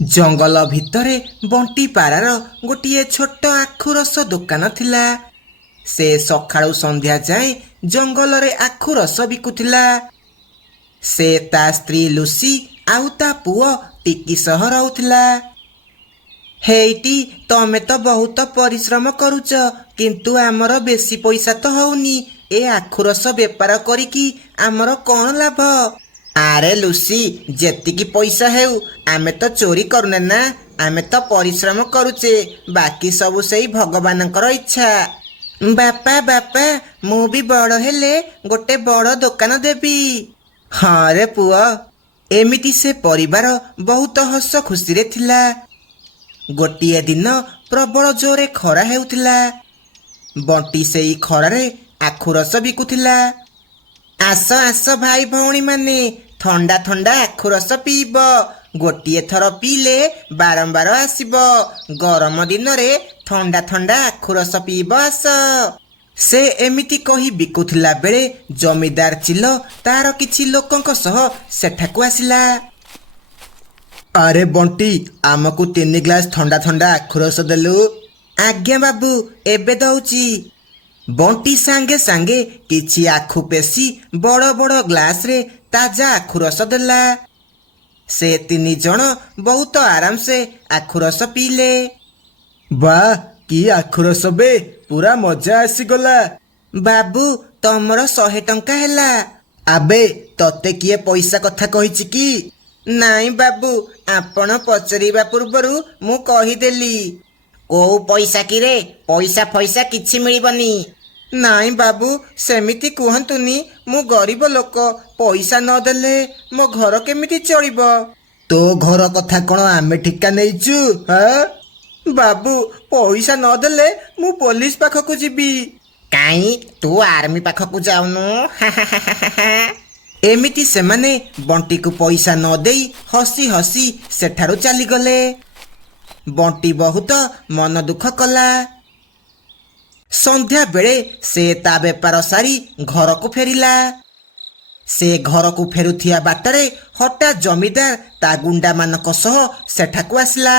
ଜଙ୍ଗଲ ଭିତରେ ବଣ୍ଟି ପାରାର ଗୋଟିଏ ଛୋଟ ଆଖୁ ରସ ଦୋକାନ ଥିଲା। ସେ ସକାଳୁ ସନ୍ଧ୍ୟା ଯାଏଁ ଜଙ୍ଗଲରେ ଆଖୁ ରସ ବିକୁଥିଲା। ସେ ତା ସ୍ତ୍ରୀ ଲୁସି ଆଉ ତା ପୁଅ ଟିକି ସହ ରହୁଥିଲା। ହେଇଟି, ତମେ ତ ବହୁତ ପରିଶ୍ରମ କରୁଛ, କିନ୍ତୁ ଆମର ବେଶୀ ପଇସା ତ ହଉନି। ଏ ଆଖୁ ରସ ବେପାର କରିକି ଆମର କ'ଣ ଲାଭ? ଆରେ ଲୁସି, ଯେତିକି ପଇସା ହେଉ, ଆମେ ତ ଚୋରି କରୁନେ ନା, ଆମେ ତ ପରିଶ୍ରମ କରୁଛେ। ବାକି ସବୁ ସେଇ ଭଗବାନଙ୍କର ଇଚ୍ଛା। ବାପା ବାପା, ମୁଁ ବି ବଡ଼ ହେଲେ ଗୋଟେ ବଡ଼ ଦୋକାନ ଦେବି। ହଁ ରେ ପୁଅ। ଏମିତି ସେ ପରିବାର ବହୁତ ହସ ଖୁସିରେ ଥିଲା। ଗୋଟିଏ ଦିନ ପ୍ରବଳ ଜୋରେ ଖରା ହେଉଥିଲା। ବଣ୍ଟି ସେଇ ଖରାରେ ଆଖୁ ରସ ବିକୁଥିଲା। ଆସ ଆସ ଭାଇ ଭଉଣୀମାନେ, ଥଣ୍ଡା ଥଣ୍ଡା ଆଖୁ ରସ ପିଇବ। ଗୋଟିଏ ଥର ପିଇଲେ ବାରମ୍ବାର ଆସିବ। ଗରମ ଦିନରେ ଥଣ୍ଡା ଥଣ୍ଡା ଆଖୁ ରସ ପିଇବ, ଆସ। ସେ ଏମିତି କହି ବିକୁଥିଲା ବେଳେ ଜମିଦାର ଚିଲ ତାର କିଛି ଲୋକଙ୍କ ସହ ସେଠାକୁ ଆସିଲା। ଆରେ ବଣ୍ଟି, ଆମକୁ 3 ଗ୍ଲାସ ଥଣ୍ଡା ଥଣ୍ଡା ଆଖୁ ରସ ଦେଲୁ। ଆଜ୍ଞା ବାବୁ, ଏବେ ଦଉଛି। ବଣ୍ଟି ସାଙ୍ଗେ ସାଙ୍ଗେ କିଛି ଆଖୁ ପେଶି ବଡ଼ ବଡ଼ ଗ୍ଲାସରେ ତାଜା ଆଖୁ ରସ ଦେଲା। ସେ 3 ଜଣ ବହୁତ ଆରାମସେ ଆଖୁ ରସ ପିଇଲେ। ବାଃ, କି ଆଖୁ ରସ ବେ, ପୁରା ମଜା ଆସିଗଲା। ବାବୁ, ତମର 100 ଟଙ୍କା ହେଲା। ଆବେ, ତତେ କିଏ ପଇସା କଥା କହିଛି କି? ନାଇଁ ବାବୁ, ଆପଣ ପଚାରିବା ପୂର୍ବରୁ ମୁଁ କହିଦେଲି। କୋଉ ପଇସା କିରେ? ପଇସା ଫଇସା କିଛି ମିଳିବନି। ନାଇଁ ବାବୁ, ସେମିତି କୁହନ୍ତୁନି। ମୁଁ ଗରିବ ଲୋକ, ପଇସା ନଦେଲେ ମୋ ଘର କେମିତି ଚଳିବ? ତୋ ଘର କଥା କ'ଣ ଆମେ ଠିକା ନେଇଛୁ? ବାବୁ, ପଇସା ନଦେଲେ ମୁଁ ପୋଲିସ ପାଖକୁ ଯିବି। କାଇଁ, ତୁ ଆର୍ମି ପାଖକୁ ଯାଉନୁ? ଏମିତି ସେମାନେ ବଣ୍ଟିକୁ ପଇସା ନ ଦେଇ ହସି ହସି ସେଠାରୁ ଚାଲିଗଲେ। ବଣ୍ଟି ବହୁତ ମନ ଦୁଃଖ କଲା। ସନ୍ଧ୍ୟା ବେଳେ ସେ ତା ବେପାର ସାରି ଘରକୁ ଫେରିଲା। ସେ ଘରକୁ ଫେରୁଥିବା ବାଟରେ ହଠାତ୍ ଜମିଦାର ତା ଗୁଣ୍ଡାମାନଙ୍କ ସହ ସେଠାକୁ ଆସିଲା।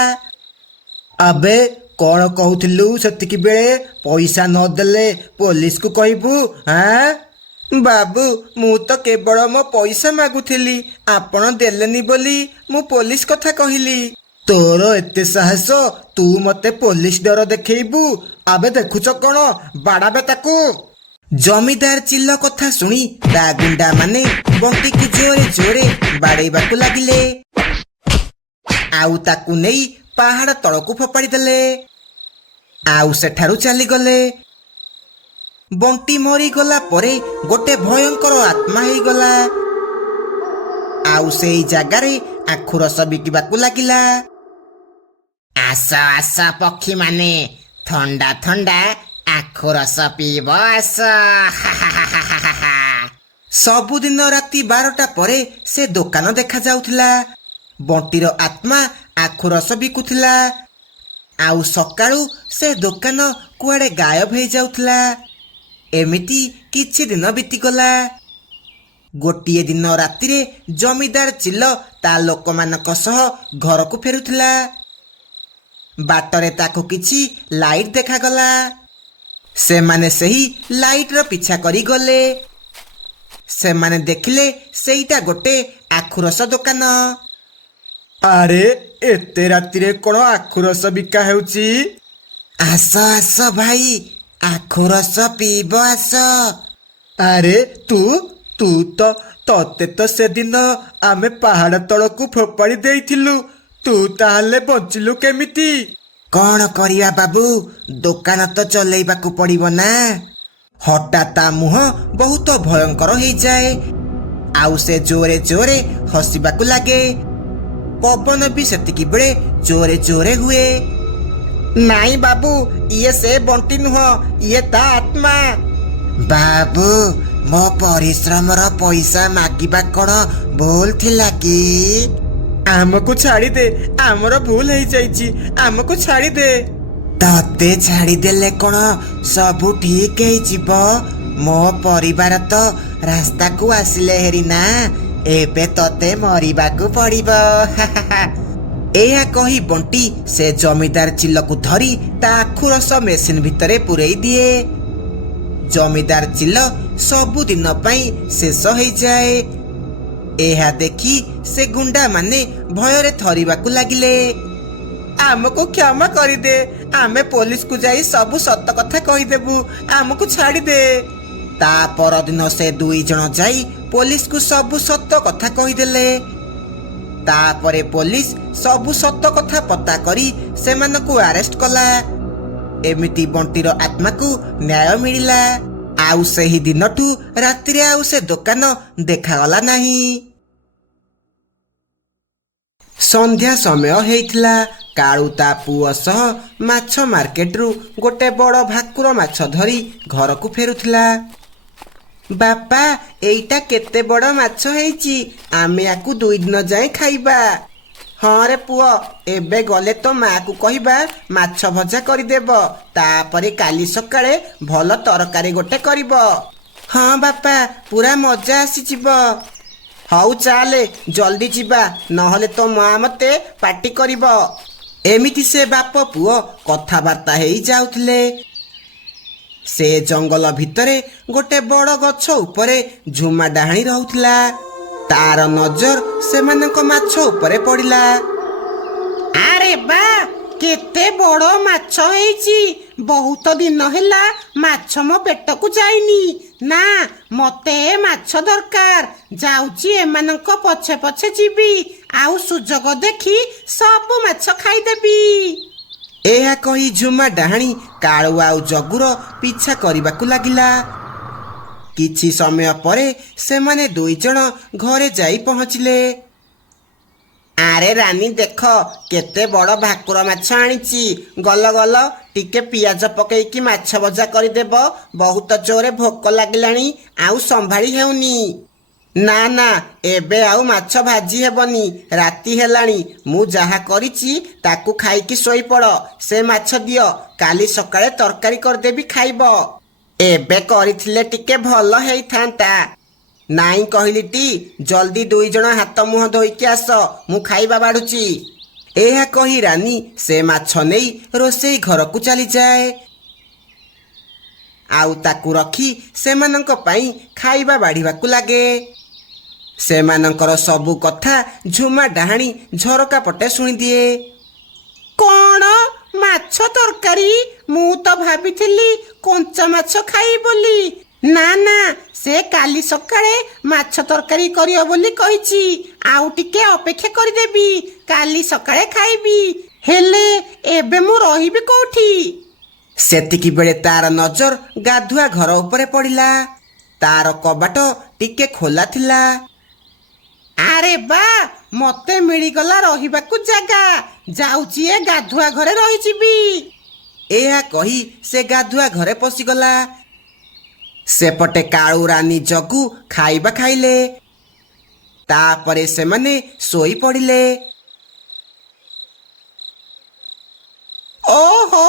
ଆବେ, କ'ଣ କହୁଥିଲୁ ସେତିକି ବେଳେ? ପଇସା ନଦେଲେ ପୋଲିସକୁ କହିବୁ? ବାବୁ, ମୁଁ ତ କେବଳ ମୋ ପଇସା ମାଗୁଥିଲି। ଆପଣ ଦେଲେନି ବୋଲି ମୁଁ ପୋଲିସ କଥା କହିଲି। ତୋର ଏତେ ସାହସ, ତୁ ମତେ ପୋଲିସ ଡର ଦେଖେଇବୁ? ଆବେ ଦେଖୁଛ କ'ଣ, ବାଡ଼ାବେ ତାକୁ। ଜମିଦାର ଚିଲ କଥା ଶୁଣି ତା ଗୁଣ୍ଡାମାନେ ବଣ୍ଟିକୁ ଜୋରେ ଜୋରେ ବାଡ଼େଇବାକୁ ଲାଗିଲେ। ଆଉ ତାକୁ ନେଇ ପାହାଡ଼ ତଳକୁ ଫୋପାଡ଼ି ଦେଲେ। ଆଉ ସେଠାରୁ ଚାଲିଗଲେ। ବଣ୍ଟି ମରିଗଲା ପରେ ଗୋଟେ ଭୟଙ୍କର ଆତ୍ମା ହେଇଗଲା। ଆଉ ସେଇ ଜାଗାରେ ଆଖୁ ରସ ବିକିବାକୁ ଲାଗିଲା। ଆସ ଆସ ପକ୍ଷୀମାନେ, ଥଣ୍ଡା ଥଣ୍ଡା ଆଖୁ ରସ ପିଇବ, ଆସ। ସବୁଦିନ ରାତି 12ଟା ପରେ ସେ ଦୋକାନ ଦେଖାଯାଉଥିଲା। ବଣ୍ଟିର ଆତ୍ମା ଆଖୁ ରସ ବିକୁଥିଲା। ଆଉ ସକାଳୁ ସେ ଦୋକାନ କୁଆଡ଼େ ଗାୟବ ହେଇଯାଉଥିଲା। ଏମିତି କିଛି ଦିନ ବିତିଗଲା। ଗୋଟିଏ ଦିନ ରାତିରେ ଜମିଦାର ଚିଲ ତା ଲୋକମାନଙ୍କ ସହ ଘରକୁ ଫେରୁଥିଲା। ବାଟରେ ତାକୁ କିଛି ଲାଇଟ୍ ଦେଖାଗଲା। ସେମାନେ ସେହି ଲାଇଟ୍ର ପିଛା କରି ଗଲେ। ସେମାନେ ଦେଖିଲେ ସେଇଟା ଗୋଟେ ଆଖୁ ରସ ଦୋକାନ। ଆରେ, ଏତେ ରାତିରେ କ'ଣ ଆଖୁ ରସ ବିକା ହେଉଛି? ଆସ ଆସ ଭାଇ, ଆଖୁ ରସ ପିଇବ, ଆସ। ଆରେ ତତେ ତ ସେଦିନ ଆମେ ପାହାଡ଼ ତଳକୁ ଫୋପାଡ଼ି ଦେଇଥିଲୁ। ତୁ ତାହେଲେ ବଞ୍ଚିଲୁ କେମିତି? କ'ଣ କରିବା ବାବୁ, ଦୋକାନ ତ ଚଲେଇବାକୁ ପଡ଼ିବ ନା। ହଠାତ୍ ତା ମୁହଁ ବହୁତ ଭୟଙ୍କର ହେଇଯାଏ। ଆଉ ସେ ଜୋରେ ଜୋରେ ହସିବାକୁ ଲାଗେ। ପବନ ବି ସେତିକି ବେଳେ ଜୋରେ ଜୋରେ ହୁଏ। ନାଇଁ ବାବୁ, ଇଏ ସେ ବଣ୍ଟି ନୁହଁ, ଇଏ ତା ଆତ୍ମା। ବାବୁ, ମୋ ପରିଶ୍ରମର ପଇସା ମାଗିବା କ'ଣ ଭୁଲ ଥିଲା କି? ଆମକୁ ଛାଡ଼ିଦେ, ଆମର ଭୁଲ ହେଇଯାଇଛି, ଆମକୁ ଛାଡ଼ିଦେ। ତତେ ଛାଡ଼ିଦେଲେ କ'ଣ ସବୁ ଠିକ ହେଇଯିବ? ମୋ ପରିବାର ତ ରାସ୍ତାକୁ ଆସିଲେ ହେରି ନା। ଏବେ ତତେ ମରିବାକୁ ପଡ଼ିବ। ଏହା କହି ବଣ୍ଟି ସେ ଜମିଦାର ଚିଲକୁ ଧରି ତା ଆଖୁ ରସ ମେସିନ ଭିତରେ ପୂରେଇ ଦିଏ। ଜମିଦାର ଚିଲ ସବୁଦିନ ପାଇଁ ଶେଷ ହେଇଯାଏ। ଏହା ଦେଖି ସେ ଗୁଣ୍ଡାମାନେ ଭୟରେ ଥରିବାକୁ ଲାଗିଲେ। ଆମକୁ କ୍ଷମା କରିଦେ, ଆମେ ପୋଲିସକୁ ଯାଇ ସବୁ ସତ କଥା କହିଦେବୁ, ଆମକୁ ଛାଡ଼ିଦେ। ତା ପରଦିନ ସେ 2 ଜଣ ଯାଇ ପୋଲିସକୁ ସବୁ ସତ କଥା କହିଦେଲେ। ତାପରେ ପୋଲିସ ସବୁ ସତ କଥା ପତା କରି ସେମାନଙ୍କୁ ଆରେଷ୍ଟ କଲା। ଏମିତି ବଣ୍ଟିର ଆତ୍ମାକୁ ନ୍ୟାୟ ମିଳିଲା। ଆଉ ସେହି ଦିନଠୁ ରାତିରେ ଆଉ ସେ ଦୋକାନ ଦେଖାଗଲା ନାହିଁ। ସନ୍ଧ୍ୟା ସମୟ ହେଇଥିଲା। କାଳୁ ତା ପୁଅ ସହ ମାଛ ମାର୍କେଟରୁ ଗୋଟେ ବଡ଼ ଭାକୁର ମାଛ ଧରି ଘରକୁ ଫେରୁଥିଲା। ବାପା, ଏଇଟା କେତେ ବଡ଼ ମାଛ ହେଇଛି, ଆମେ ୟାକୁ 2 ଦିନ ଯାଏ ଖାଇବା। ହଁ ରେ ପୁଅ, ଏବେ ଗଲେ ତ ମାକୁ କହିବା ମାଛ ଭଜା କରିଦେବ, ତାପରେ କାଲି ସକାଳେ ଭଲ ତରକାରୀ ଗୋଟେ କରିବ। ହଁ ବାପା, ପୁରା ମଜା ଆସିଯିବ। ହଉ ଚାଲେ ଜଲ୍ଦି ଯିବା, ନହେଲେ ତୋ ମା ମତେ ପାଟି କରିବ। ଏମିତି ସେ ବାପ ପୁଅ କଥାବାର୍ତ୍ତା ହେଇ ଯାଉଥିଲେ। ସେ ଜଙ୍ଗଲ ଭିତରେ ଗୋଟେ ବଡ଼ ଗଛ ଉପରେ ଝୁମା ଡାହାଣୀ ରହୁଥିଲା। ତାର ନଜର ସେମାନଙ୍କ ମାଛ ଉପରେ ପଡ଼ିଲା। ଆରେ ବା, କେତେ ବଡ଼ ମାଛ ହେଇଛି! ବହୁତ ଦିନ ହେଲା ମାଛ ମୋ ପେଟକୁ ଯାଇନି। ନା, ମତେ ମାଛ ଦରକାର। ଯାଉଛି ଏମାନଙ୍କ ପଛେ ପଛେ ଯିବି, ଆଉ ସୁଯୋଗ ଦେଖି ସବୁ ମାଛ ଖାଇଦେବି। ଏହା କହି ଝୁମା ଡାହାଣୀ କାଳୁ ଆଉ ଜଗୁର ପିଛା କରିବାକୁ ଲାଗିଲା। କିଛି ସମୟ ପରେ ସେମାନେ 2 ଜଣ ଘରେ ଯାଇ ପହଞ୍ଚିଲେ। ଆରେ ରାନୀ, ଦେଖ କେତେ ବଡ଼ ଭାକୁର ମାଛ ଆଣିଛି। ଗଲ ଗଲ, ଟିକେ ପିଆଜ ପକେଇକି ମାଛ ଭଜା କରିଦେବ, ବହୁତ ଜୋରେ ଭୋକ ଲାଗିଲାଣି, ଆଉ ସମ୍ଭାଳି ହେଉନି। ନା ନା, ଏବେ ଆଉ ମାଛ ଭାଜି ହେବନି, ରାତି ହେଲାଣି। ମୁଁ ଯାହା କରିଛି ତାକୁ ଖାଇକି ଶୋଇପଡ଼। ସେ ମାଛ ଦିଅ, କାଲି ସକାଳେ ତରକାରୀ କରିଦେବି, ଖାଇବ। ଏବେ କରିଥିଲେ ଟିକେ ଭଲ ହେଇଥାନ୍ତା। ନାଇଁ କହିଲିଟି, ଜଲ୍ଦି 2 ଜଣ ହାତ ମୁହଁ ଧୋଇକି ଆସ, ମୁଁ ଖାଇବା ବାଢୁଛି। ଏହା କହି ରାନୀ ସେ ମାଛ ନେଇ ରୋଷେଇ ଘରକୁ ଚାଲିଯାଏ। ଆଉ ତାକୁ ରଖି ସେମାନଙ୍କ ପାଇଁ ଖାଇବା ବାଢ଼ିବାକୁ ଲାଗେ। ସେମାନଙ୍କର ସବୁ କଥା ଝୁମା ଡାହାଣୀ ଝରକା ପଟେ ଶୁଣିଦିଏ। କଣ ମାଛ ତରକାରୀ? ମୁଁ ତ ଭାବିଥିଲି କଞ୍ଚା ମାଛ ଖାଇ ବୋଲି। ନା ନା, ସେ କାଲି ସକାଳେ ମାଛ ତରକାରୀ କରିବ ବୋଲି କହିଛି। ଆଉ ଟିକେ ଅପେକ୍ଷା କରିଦେବି, କାଲି ସକାଳେ ଖାଇବି। ହେଲେ ଏବେ ମୁଁ ରହିବି କୋଉଠି? ସେତିକି ବେଳେ ତାର ନଜର ଗାଧୁଆ ଘର ଉପରେ ପଡ଼ିଲା। ତାର କବାଟ ଟିକେ ଖୋଲା ଥିଲା। ଆରେ ବା, ମତେ ମିଳିଗଲା ରହିବାକୁ ଜାଗା। ଯାଉଛି ଏ ଗାଧୁଆ ଘରେ ରହିଯିବି। ଏହା କହି ସେ ଗାଧୁଆ ଘରେ ପଶିଗଲା। ସେପଟେ କାଳୁ, ରାନୀ, ଜଗୁ ଖାଇବା ଖାଇଲେ। ତାପରେ ସେମାନେ ଶୋଇ ପଡ଼ିଲେ। ଓହୋ,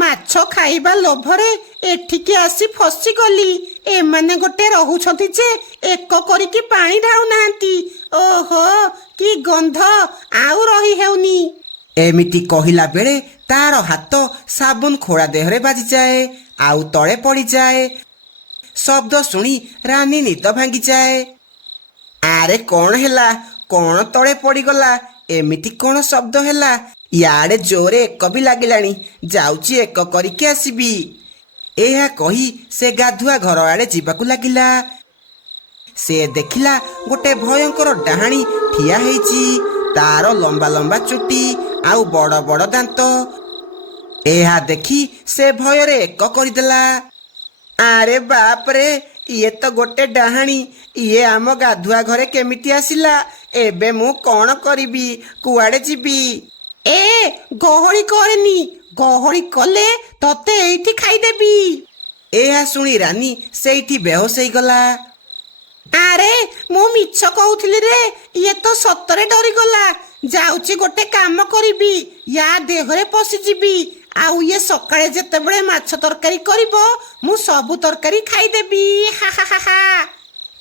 ମାଛ ଖାଇବା ଲୋଭରେ ଏଠିକି ଆସି ଫସିଗଲି। ଏମାନେ ଗୋଟେ ରହୁଛନ୍ତି ଯେ ଏକ କରିକି ପାଣି ଢାଉନାହାନ୍ତି। ଓହୋ, କି ଗନ୍ଧ, ଆଉ ରହି ହେଉନି। ଏମିତି କହିଲା ବେଳେ ତାର ହାତ ସାବୁନ ଖୋଳା ଦେହରେ ବାଜିଯାଏ, ଆଉ ତଳେ ପଡ଼ିଯାଏ। ଶବ୍ଦ ଶୁଣି ରାନୀ ନିଦ ଭାଙ୍ଗିଯାଏ। ଆରେ କଣ ହେଲା? କଣ ତଳେ ପଡ଼ିଗଲା? ଏମିତି କଣ ଶବ୍ଦ ହେଲା? ଇଆଡ଼େ ଜୋରେ ଏକ ବି ଲାଗିଲାଣି, ଯାଉଛି ଏକ କରିକି ଆସିବି। ଏହା କହି ସେ ଗାଧୁଆ ଘର ଆଡ଼େ ଯିବାକୁ ଲାଗିଲା। ସେ ଦେଖିଲା ଗୋଟେ ଭୟଙ୍କର ଡାହାଣୀ ଠିଆ ହେଇଛି। ତାର ଲମ୍ବା ଲମ୍ବା ଚୁଟି ଆଉ ବଡ଼ ବଡ଼ ଦାନ୍ତ। ଏହା ଦେଖି ସେ ଭୟରେ ଏକ କରିଦେଲା। ଆରେ ବାପରେ, ଇଏ ତ ଗୋଟେ ଡାହାଣୀ। ଇଏ ଆମ ଗାଧୁଆ ଘରେ କେମିତି ଆସିଲା? ଏବେ ମୁଁ କଣ କରିବି? କୁଆଡ଼େ ଯିବି? ଏ ଗହଳି କରେନି, ଗହଳି କଲେ ତତେ ଏଇଠି ଖାଇଦେବି। ଏହା ଶୁଣି ରାନୀ ସେଇଠି ବେହୋସ ହେଇଗଲା। ଆରେ ମୁଁ ମିଛ କହୁଥିଲି ରେ, ଇଏ ତ ସତରେ ଡରିଗଲା। ଯାଉଛି ଗୋଟେ କାମ କରିବି, ୟା ଦେହରେ ପଶିଯିବି, ଆଉ ଇଏ ସକାଳେ ଯେତେବେଳେ ମାଛ ତରକାରୀ କରିବ, ମୁଁ ସବୁ ତରକାରୀ ଖାଇଦେବି। ହା ହା ହା ହା।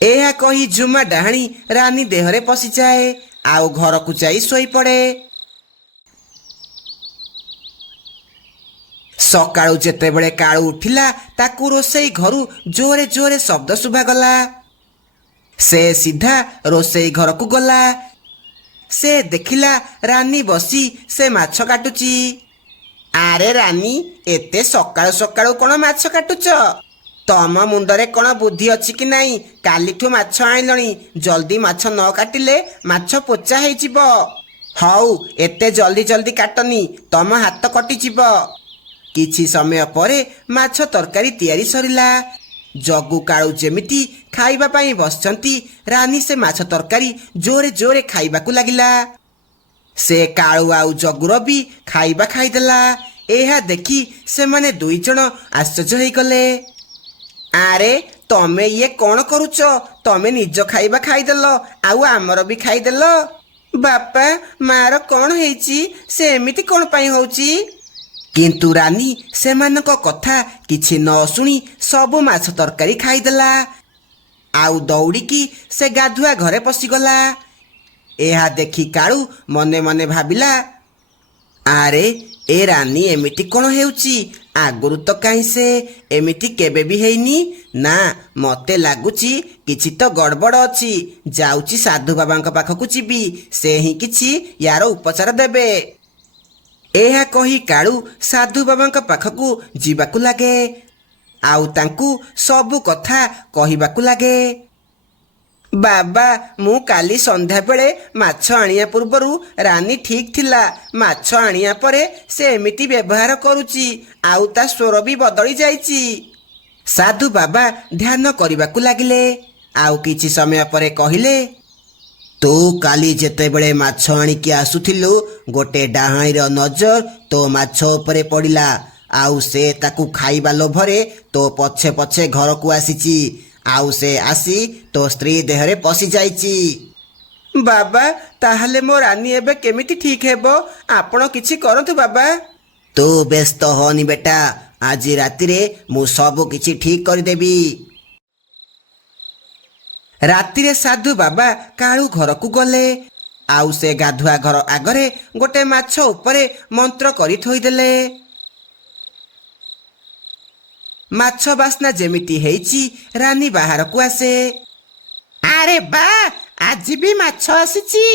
ଏହା କହି ଝୁମା ଡାହାଣୀ ରାନୀ ଦେହରେ ପଶିଯାଏ, ଆଉ ଘରକୁ ଯାଇ ଶୋଇପଡ଼େ। ସକାଳୁ ଯେତେବେଳେ କାଳୁ ଉଠିଲା ତାକୁ ରୋଷେଇ ଘରୁ ଜୋରେ ଜୋରେ ଶବ୍ଦ ଶୁଭାଗଲା। ସେ ସିଧା ରୋଷେଇ ଘରକୁ ଗଲା। ସେ ଦେଖିଲା ରାନୀ ବସି ସେ ମାଛ କାଟୁଛି। ଆରେ ରାନୀ, ଏତେ ସକାଳୁ ସକାଳୁ କ'ଣ ମାଛ କାଟୁଛ? ତମ ମୁଣ୍ଡରେ କ'ଣ ବୁଦ୍ଧି ଅଛି କି ନାହିଁ? କାଲିଠୁ ମାଛ ଆଣିଲଣି, ଜଲ୍ଦି ମାଛ ନ କାଟିଲେ ମାଛ ପୋଚା ହେଇଯିବ। ହଉ, ଏତେ ଜଲ୍ଦି ଜଲ୍ଦି କାଟନି, ତମ ହାତ କଟିଯିବ। କିଛି ସମୟ ପରେ ମାଛ ତରକାରୀ ତିଆରି ସରିଲା। ଜଗୁ କାଳୁ ଯେମିତି ଖାଇବା ପାଇଁ ବସିଛନ୍ତି, ରାନୀ ସେ ମାଛ ତରକାରୀ ଜୋରେ ଜୋରେ ଖାଇବାକୁ ଲାଗିଲା। ସେ କାଳୁ ଆଉ ଜଗୁର ବି ଖାଇବା ଖାଇଦେଲା। ଏହା ଦେଖି ସେମାନେ ଦୁଇ ଜଣ ଆଶ୍ଚର୍ଯ୍ୟ ହେଇଗଲେ। ଆରେ ତମେ ଇଏ କ'ଣ କରୁଛ? ତମେ ନିଜ ଖାଇବା ଖାଇଦେଲ, ଆଉ ଆମର ବି ଖାଇଦେଲ। ବାପା ମାର କ'ଣ ହେଇଛି? ସେ ଏମିତି କ'ଣ ପାଇଁ ହଉଛି? କିନ୍ତୁ ରାନୀ ସେମାନଙ୍କ କଥା କିଛି ନ ଶୁଣି ସବୁ ମାଛ ତରକାରୀ ଖାଇଦେଲା। ଆଉ ଦୌଡ଼ିକି ସେ ଗାଧୁଆ ଘରେ ପଶିଗଲା। ଏହା ଦେଖି କାଳୁ ମନେ ମନେ ଭାବିଲା, ଆରେ ଏ ରାନୀ ଏମିତି କ'ଣ ହେଉଛି? ଆଗରୁ ତ କାହିଁ ସେ ଏମିତି କେବେ ବି ହେଇନି। ନା, ମୋତେ ଲାଗୁଛି କିଛି ତ ଗଡ଼ବଡ଼ ଅଛି। ଯାଉଛି ସାଧୁ ବାବାଙ୍କ ପାଖକୁ ଯିବି, ସେ ହିଁ କିଛି ୟାର ଉପଚାର ଦେବେ। ଏହା କହି କାଳୁ ସାଧୁ ବାବାଙ୍କ ପାଖକୁ ଯିବାକୁ ଲାଗେ, ଆଉ ତାଙ୍କୁ ସବୁ କଥା କହିବାକୁ ଲାଗେ। ବାବା, ମୁଁ କାଲି ସନ୍ଧ୍ୟାବେଳେ ମାଛ ଆଣିବା ପୂର୍ବରୁ ରାନୀ ଠିକ୍ ଥିଲା। ମାଛ ଆଣିବା ପରେ ସେ ଏମିତି ବ୍ୟବହାର କରୁଛି, ଆଉ ତା ସ୍ୱର ବି ବଦଳି ଯାଇଛି। ସାଧୁ ବାବା ଧ୍ୟାନ କରିବାକୁ ଲାଗିଲେ, ଆଉ କିଛି ସମୟ ପରେ କହିଲେ, ତୁ କାଲି ଯେତେବେଳେ ମାଛ ଆଣିକି ଆସୁଥିଲୁ, ଗୋଟେ ଡାହାଣୀର ନଜର ତୋ ମାଛ ଉପରେ ପଡ଼ିଲା, ଆଉ ସେ ତାକୁ ଖାଇବା ଲୋଭରେ ତୋ ପଛେ ପଛେ ଘରକୁ ଆସିଛି, ଆଉ ସେ ଆସି ତୋ ସ୍ତ୍ରୀ ଦେହରେ ପଶି ଯାଇଛି। ବାବା, ତାହେଲେ ମୋ ରାନୀ ଏବେ କେମିତି ଠିକ୍ ହେବ? ଆପଣ କିଛି କରନ୍ତୁ ବାବା। ତୁ ବ୍ୟସ୍ତ ହନି ବେଟା, ଆଜି ରାତିରେ ମୁଁ ସବୁ କିଛି ଠିକ୍ କରିଦେବି। ରାତିରେ ସାଧୁ ବାବା କାଳୁ ଘରକୁ ଗଲେ, ଆଉ ସେ ଗାଧୁଆ ଘର ଆଗରେ ଗୋଟେ ମାଛ ଉପରେ ମନ୍ତ୍ର କରି ଥୋଇଦେଲେ। ମାଛ ବାସ୍ନା ଯେମିତି ହେଇଛି, ରାନୀ ବାହାରକୁ ଆସେ। ଆରେ ବା, ଆଜି ବି ମାଛ ଆସିଛି।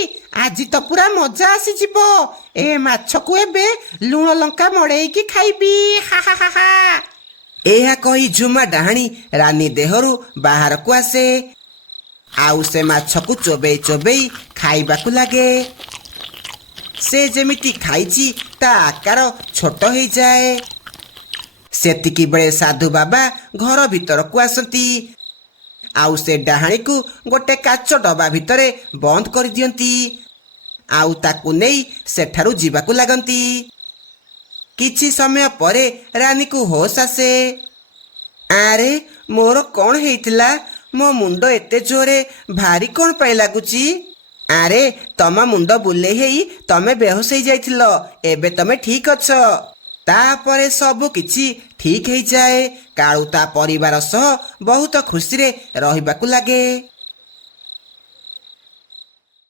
ଆଜି ତ ପୁରା ମଜା ଆସିଯିବ। ଏ ମାଛକୁ ଏବେ ଲୁଣ ଲଙ୍କା ମଡ଼େଇକି ଖାଇବି। ହା ହା ହା ହା। ଏହା କହି ଝୁମା ଡାହାଣୀ ରାନୀ ଦେହରୁ ବାହାରକୁ ଆସେ, ଆଉ ସେ ମାଛକୁ ଚୋବେଇ ଚୋବେଇ ଖାଇବାକୁ ଲାଗେ। ସେ ଯେମିତି ଖାଇଛି ତା ଆକାର ଛୋଟ ହେଇଯାଏ। ସେତିକି ବେଳେ ସାଧୁ ବାବା ଘର ଭିତରକୁ ଆସନ୍ତି, ଆଉ ସେ ଡାହାଣୀକୁ ଗୋଟେ କାଚ ଡବା ଭିତରେ ବନ୍ଦ କରିଦିଅନ୍ତି, ଆଉ ତାକୁ ନେଇ ସେଠାରୁ ଯିବାକୁ ଲାଗନ୍ତି। କିଛି ସମୟ ପରେ ରାନୀକୁ ହୋସ ଆସେ। ଆରେ ମୋର କ'ଣ ହେଇଥିଲା? ମୋ ମୁଣ୍ଡ ଏତେ ଜୋରେ ଭାରି କ'ଣ ପାଇଁ ଲାଗୁଛି? ଆରେ ତମ ମୁଣ୍ଡ ବୁଲେଇ ହେଇ ତମେ ବେହୋସ ହେଇଯାଇଥିଲ, ଏବେ ତମେ ଠିକ୍ ଅଛ। ତାପରେ ସବୁ କିଛି ଠିକ୍ ହେଇଯାଏ। କାଳୁ ତା ପରିବାର ସହ ବହୁତ ଖୁସିରେ ରହିବାକୁ ଲାଗେ।